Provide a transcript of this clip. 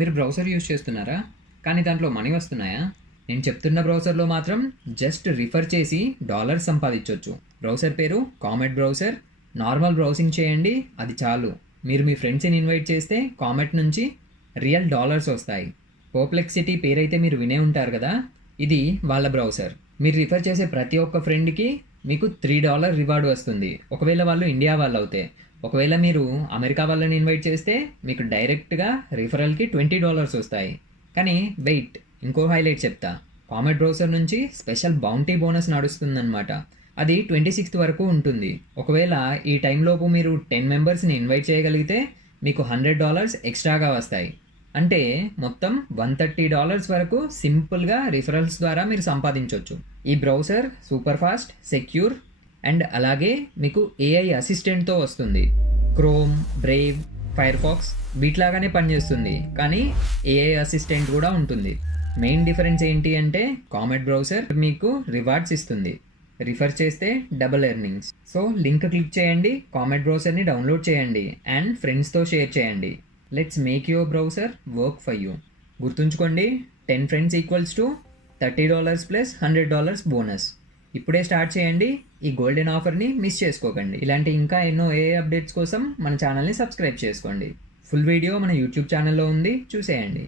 మీరు browser use చేస్తున్నారా? కానీ దాంట్లో మనీ వస్తున్నాయా? నేను చెప్తున్న బ్రౌజర్లో మాత్రం జస్ట్ రిఫర్ చేసి డాలర్స్ సంపాదించవచ్చు. బ్రౌజర్ పేరు కామెట్ బ్రౌజర్. నార్మల్ బ్రౌజింగ్ చేయండి, అది చాలు. మీరు మీ ఫ్రెండ్స్ని ఇన్వైట్ చేస్తే కామెట్ నుంచి రియల్ డాలర్స్ వస్తాయి. పర్ప్లెక్సిటీ పేరైతే మీరు వినే ఉంటారు కదా, ఇది వాళ్ళ బ్రౌజర్. మీరు రిఫర్ చేసే ప్రతి ఒక్క ఫ్రెండ్కి మీకు $3 రివార్డ్ వస్తుంది, ఒకవేళ వాళ్ళు ఇండియా వాళ్ళు అవుతే. ఒకవేళ మీరు అమెరికా వాళ్ళని ఇన్వైట్ చేస్తే మీకు డైరెక్ట్గా రిఫరల్కి $20 వస్తాయి. కానీ వెయిట్, ఇంకో హైలైట్ చెప్తా. కామెట్ బ్రౌజర్ నుంచి స్పెషల్ బౌంటీ బోనస్ నడుస్తుందన్నమాట. అది 26th వరకు ఉంటుంది. ఒకవేళ ఈ టైంలోపు మీరు 10 మెంబర్స్ని ఇన్వైట్ చేయగలిగితే మీకు $100 ఎక్స్ట్రాగా వస్తాయి. అంటే మొత్తం $130 వరకు సింపుల్గా రిఫరల్స్ ద్వారా మీరు సంపాదించవచ్చు. ఈ browser super fast, secure and అలాగే మీకు ఏఐ అసిస్టెంట్తో వస్తుంది. క్రోమ్, బ్రేవ్, ఫైర్ ఫాక్స్ వీటిలాగానే పనిచేస్తుంది, కానీ ఏఐ అసిస్టెంట్ కూడా ఉంటుంది. మెయిన్ డిఫరెన్స్ ఏంటి అంటే కామెట్ బ్రౌజర్ మీకు రివార్డ్స్ ఇస్తుంది, రిఫర్ చేస్తే double earnings. So link click చేయండి, కామెట్ బ్రౌజర్ని డౌన్లోడ్ చేయండి అండ్ ఫ్రెండ్స్తో షేర్ చేయండి. Let's make your browser work for you. గుర్తుంచుకోండి, 10 friends equals to $30 plus $100 bonus. ఇప్పుడే స్టార్ట్ చేయండి, ఈ గోల్డెన్ ఆఫర్ని మిస్ చేసుకోకండి. ఇలాంటి ఇంకా ఎన్నో ఏఐ అప్డేట్స్ కోసం మన ఛానల్ని సబ్స్క్రైబ్ చేసుకోండి. ఫుల్ వీడియో మన యూట్యూబ్ ఛానల్లో ఉంది, చూసేయండి.